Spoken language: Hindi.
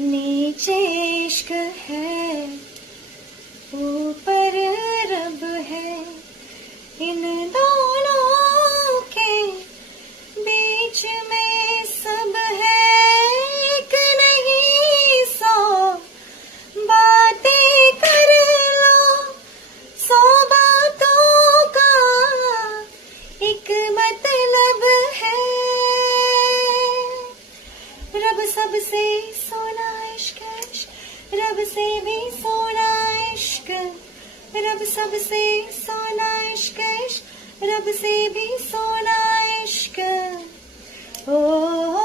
नीचे इश्क है, ऊपर रब है, इन दोनों के बीच में सब है। एक नहीं 100 बातें कर लो, 100 बातों का एक मतलब है। रब सबसे सोना इश्क, रब से भी सोना इश्क, रब सबसे सोना इश्क, रब से भी सोना इश्क। ओ